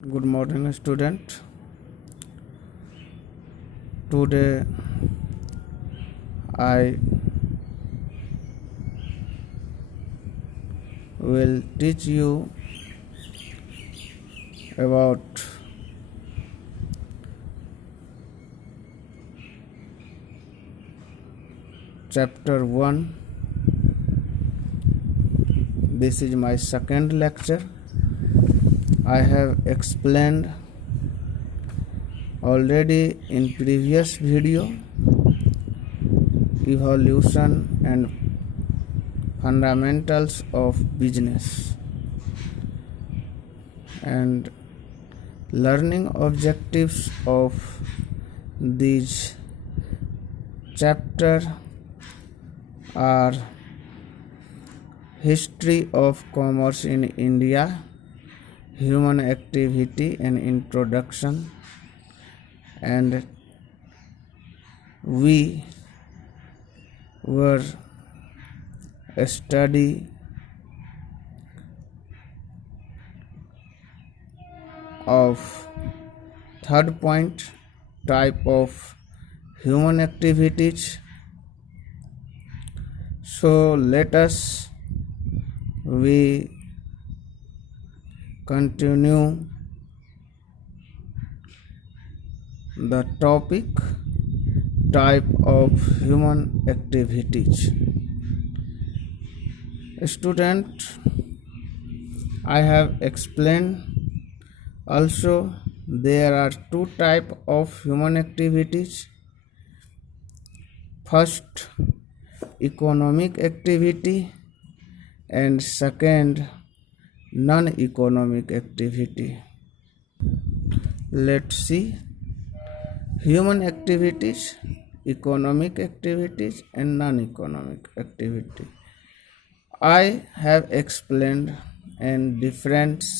Good morning, student. Today I will teach you about chapter 1. This is my second lecture. I have explained already in previous video evolution and fundamentals of business, and learning objectives of these chapter are history of commerce in India, human activity and introduction, and we were study of third point, type of human activities. So let us we continue the topic, type of human activities. Student, I have explained also there are two types of human activities. First, economic activity, and second, non-economic activity. Let's see. Human activities, economic activities and non-economic activity. I have explained and differentiate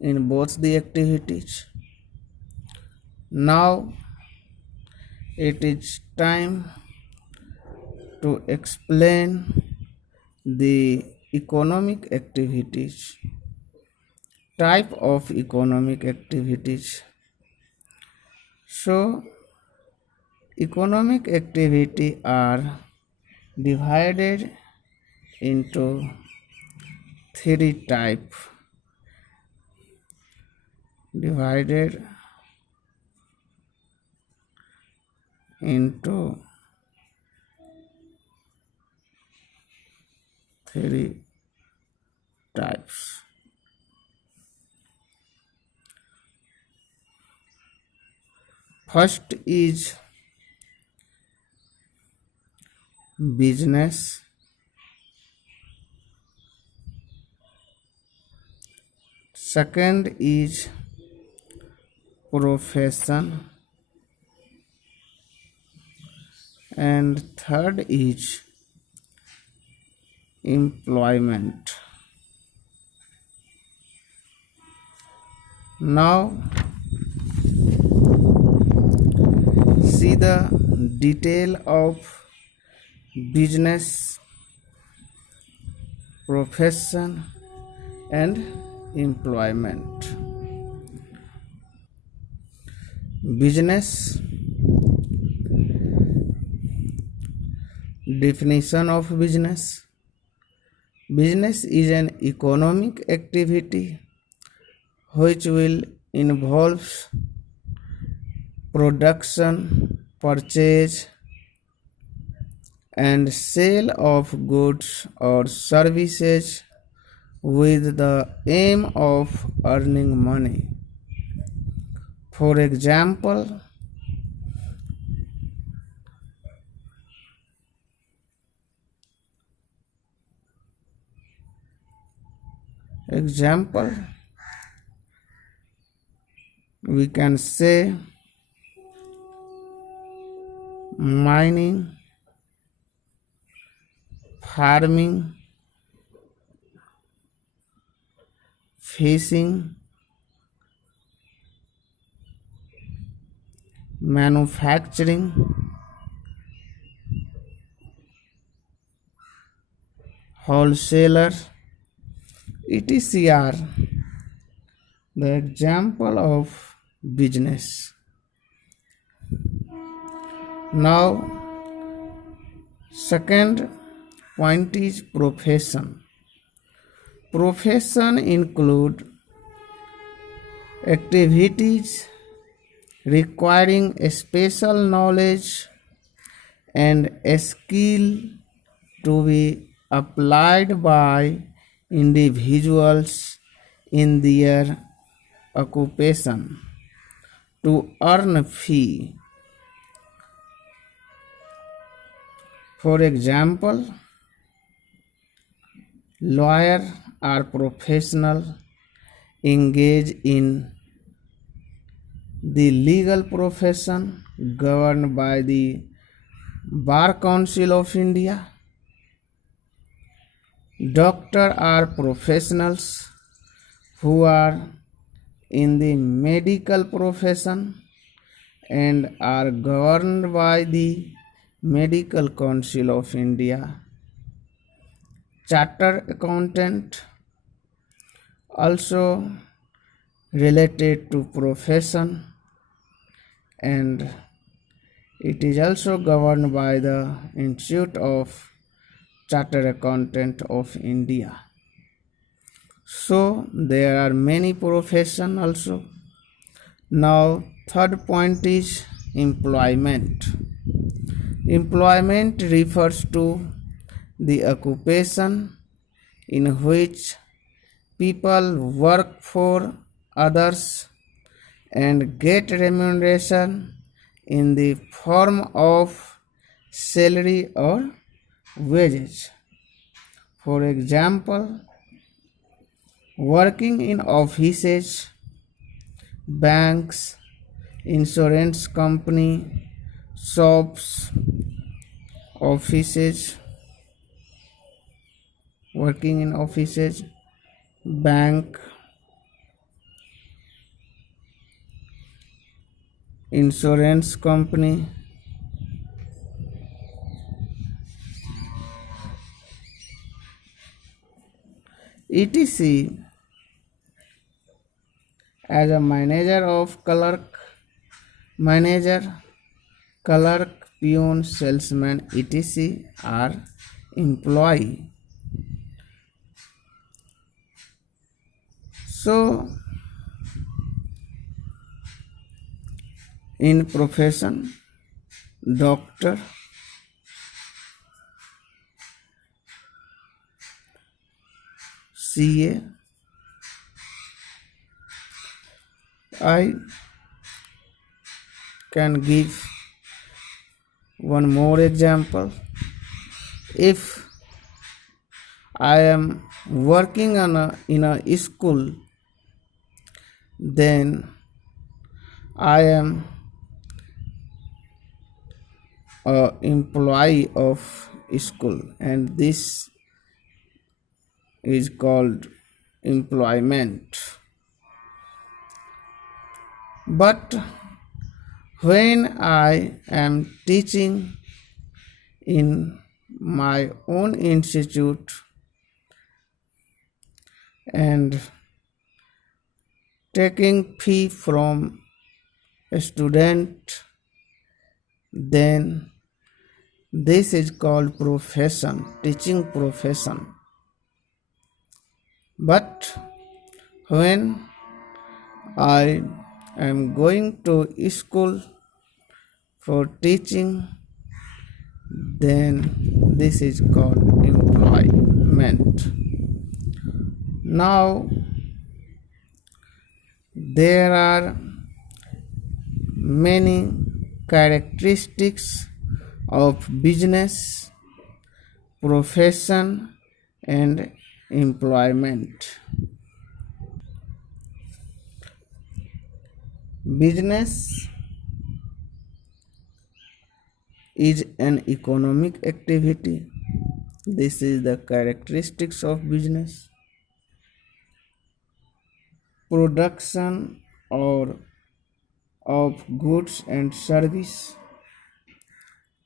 in both the activities. Now it is time to explain the economic activities. Type of economic activities. So economic activity are divided into three types. Divided into three types. First is business. Second is profession. And third is employment. Now see the detail of business, profession and employment. Business. Definition of business. Business is an economic activity which will involve production, purchase and sale of goods or services with the aim of earning money. For example, we can say mining, farming, fishing, manufacturing, wholesaler, etc. are the example of business. Now, second point is profession. Profession include activities requiring special knowledge and skill to be applied by individuals in their occupation to earn a fee. For example, lawyers are professionals engaged in the legal profession governed by the Bar Council of India. Doctors are professionals who are in the medical profession and are governed by the Medical Council of India. Chartered accountant also related to profession, and it is also governed by the Institute of Chartered Accountant of India. So there are many professions also. Now third point is employment. Employment refers to the occupation in which people work for others and get remuneration in the form of salary or wages. For example, working in offices, banks, insurance company, shops, offices, working in offices, bank, insurance company, etc. As a manager of clerk, peon, salesman, etc. are employee. So, in profession, doctor, CA, I can give one more example. If I am working in a school, then I am an employee of school, and this is called employment. But when I am teaching in my own institute and taking fee from a student, then this is called profession, teaching profession. But when I am going to school for teaching, then this is called employment. Now there are many characteristics of business, profession, and employment. Business is an economic activity. This is the characteristics of business. Production or of goods and service.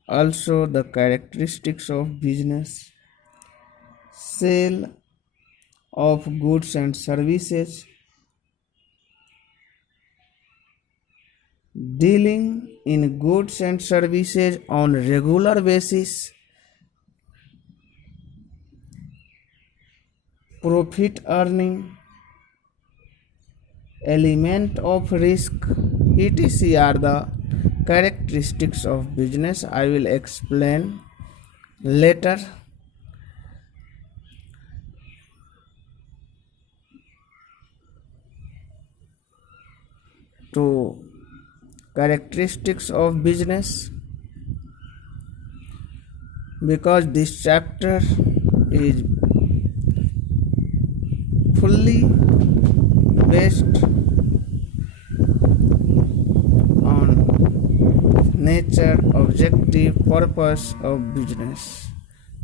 Also the characteristics of business. Sale of goods and services, dealing in goods and services on regular basis, profit earning, element of risk, etc. are the characteristics of business. I will explain later. To characteristics of business, because this chapter is fully based on nature, objective, purpose of business,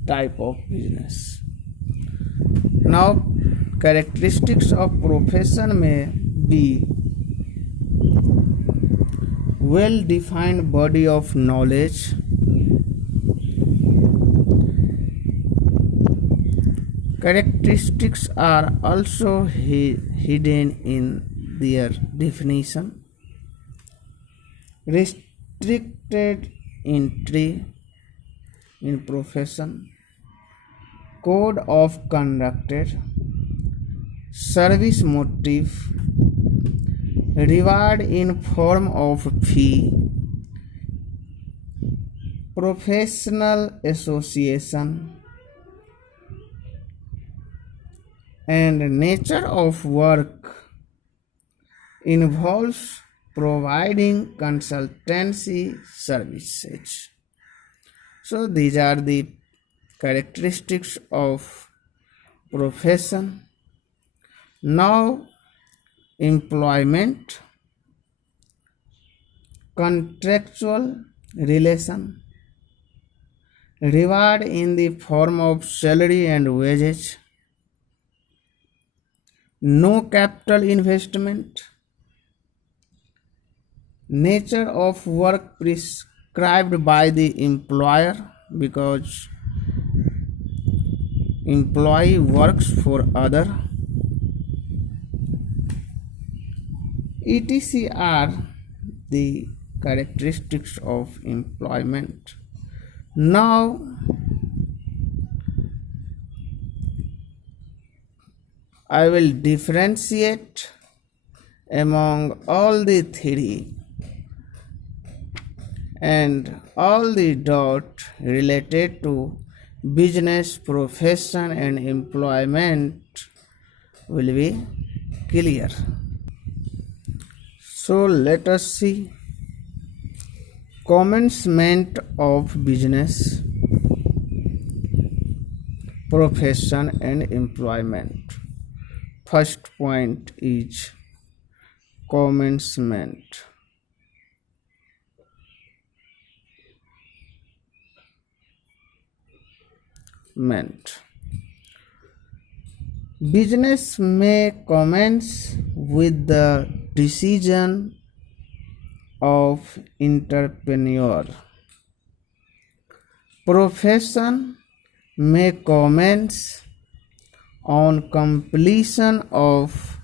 type of business. Now, characteristics of profession may be well-defined body of knowledge, characteristics are also hidden in their definition, restricted entry in profession, code of conduct, service motive, reward in form of fee, professional association, and nature of work involves providing consultancy services. So these are the characteristics of profession. Now, employment, contractual relation, reward in the form of salary and wages, no capital investment, nature of work prescribed by the employer, because employee works for other, etc. are the characteristics of employment. Now, I will differentiate among all the three and all the dot related to business, profession and employment will be clear. So let us see commencement of business, profession and employment. First point is commencement. Business may commence with the decision of entrepreneur. Profession may commence on completion of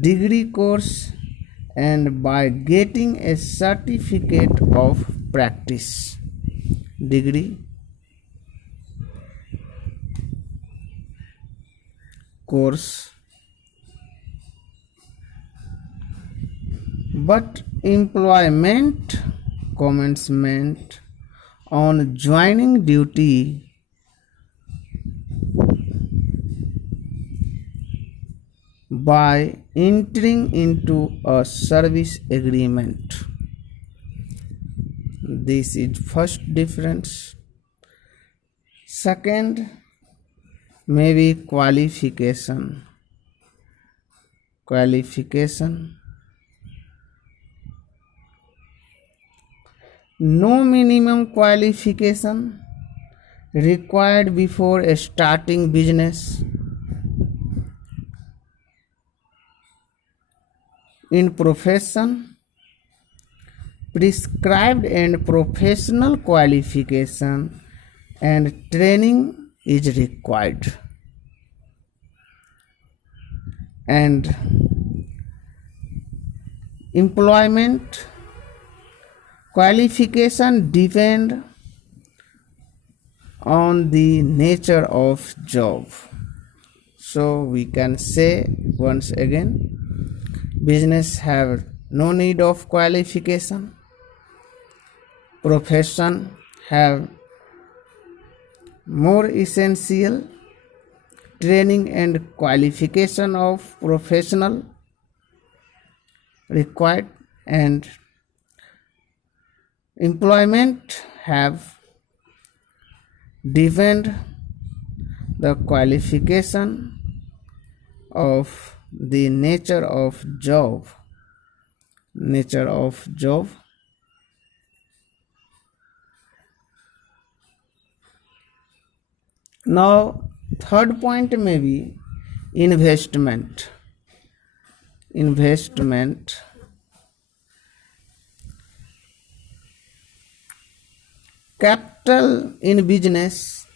degree course and by getting a certificate of practice. Degree course. But employment commencement on joining duty by entering into a service agreement. This is first difference. Second, maybe qualification. No minimum qualification required before starting business. In profession, prescribed and professional qualification and training is required. and employment qualification depend on the nature of job. So we can say once again, business have no need of qualification, profession have more essential training and qualification of professional required, and employment have depend the qualification of the nature of job. Now third point may be investment. Capital in business,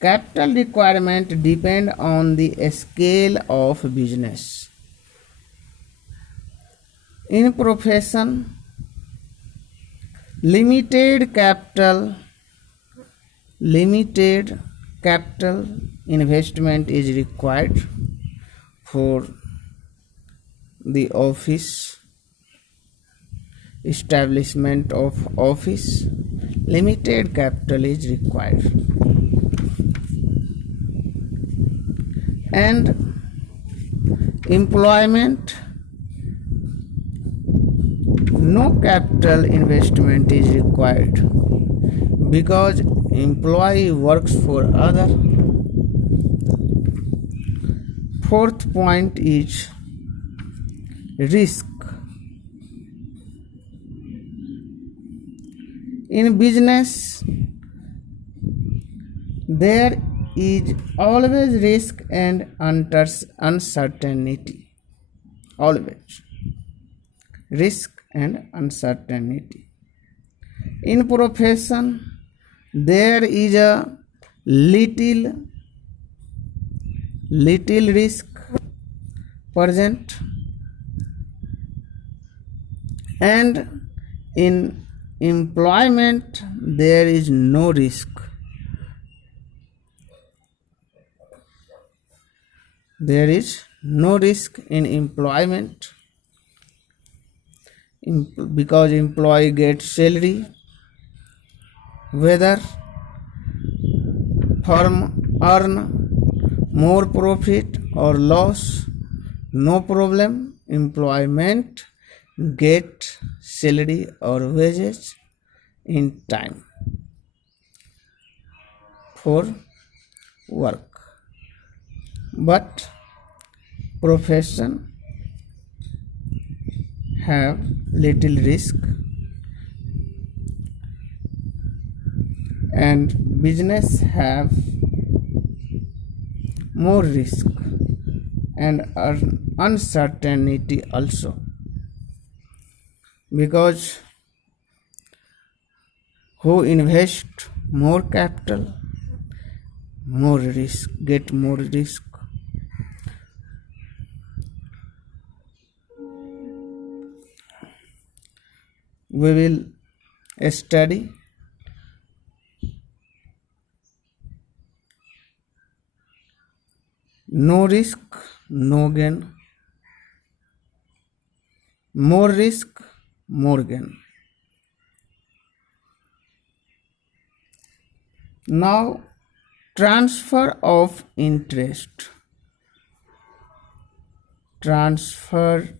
capital requirement depend on the scale of business. In profession, limited capital investment is required for the office, establishment of office. Limited capital is required, and employment, no capital investment is required because employee works for other. Fourth point is risk. In business, there is always risk and uncertainty. Always risk and uncertainty. In profession, there is a little risk present, and in employment there is no risk. There is no risk in employment because employee gets salary, whether firm earn more profit or loss, no problem. Employment get salary or wages in time for work. But profession have little risk, and business have more risk and uncertainty also, because who invest more capital, more risk, get more risk. We will study no risk, no gain, more risk, more gain. Now, transfer of interest. Transfer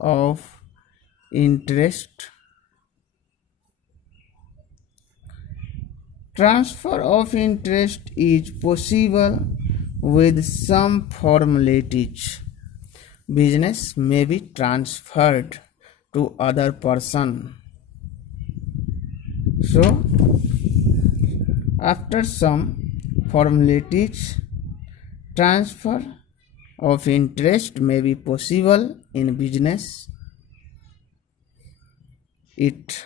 of interest. Transfer of interest is possible with some formalities. Business may be transferred to other person. So, after some formalities, transfer of interest may be possible in business. It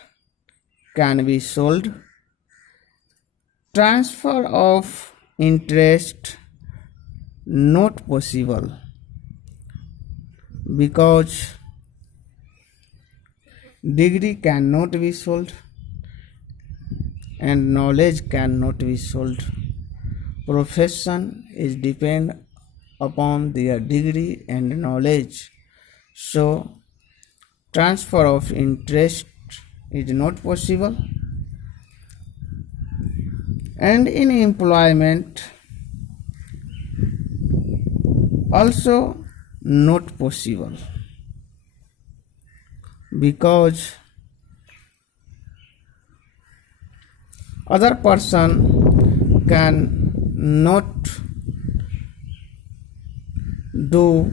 can be sold. Transfer of interest not possible. because degree cannot be sold and knowledge cannot be sold. Profession is depend upon their degree and knowledge. So transfer of interest is not possible. And in employment also not possible, because other person can not do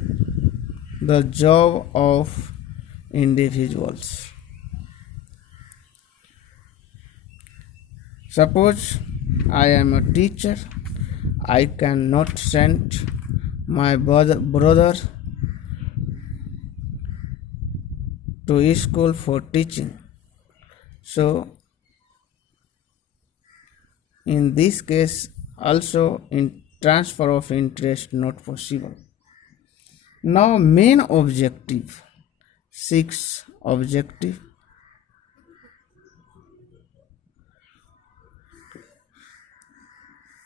the job of individuals. Suppose I am a teacher, I cannot send my brother to school for teaching. So in this case also in transfer of interest not possible. Now main objective, 6 objective.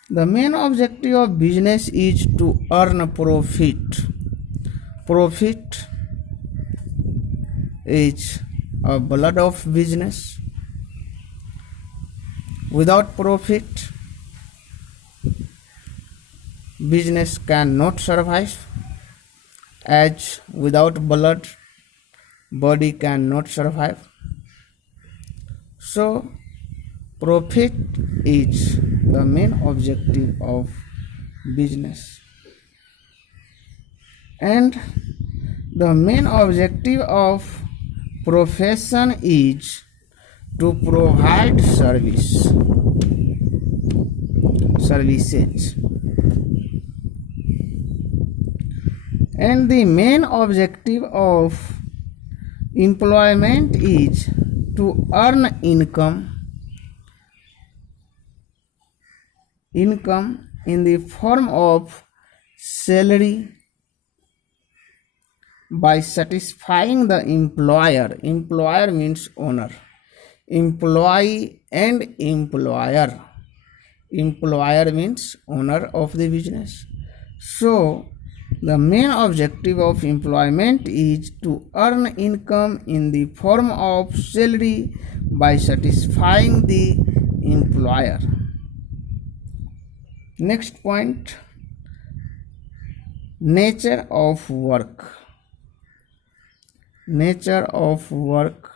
The main objective of business is to earn profit. Profit is a blood of business. Without profit, business cannot survive, as without blood, body cannot survive. So profit is the main objective of business, and the main objective of profession is to provide services. And the main objective of employment is to earn income in the form of salary by satisfying the employer. Employer means owner. Employee and employer. Employer means owner of the business. So the main objective of employment is to earn income in the form of salary by satisfying the employer. Next point, nature of work. Nature of work.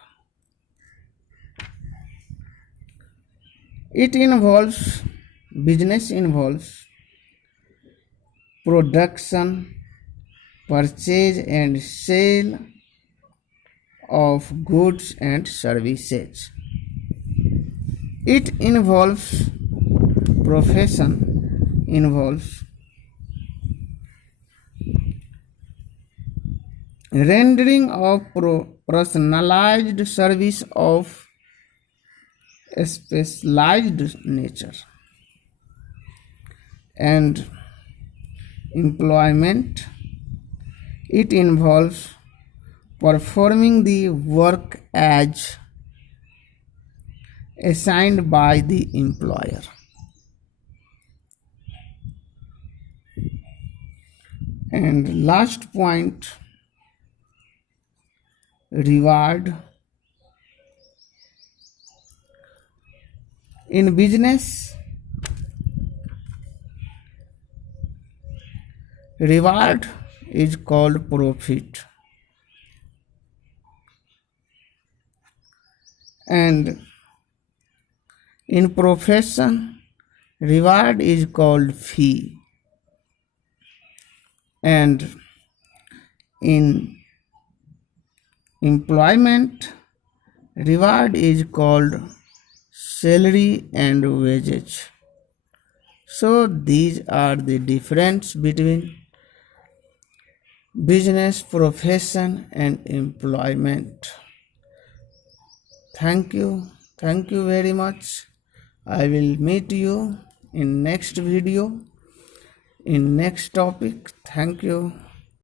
Business involves production, purchase and sale of goods and services. It involves profession, involves rendering of personalized service of a specialized nature. And employment, it involves performing the work as assigned by the employer. And last point, reward. In business, reward is called profit, and in profession, reward is called fee, and in employment, reward is called salary and wages. So these are the difference between business, profession and employment. Thank you very much. I will meet you in next video, in next topic. Thank you.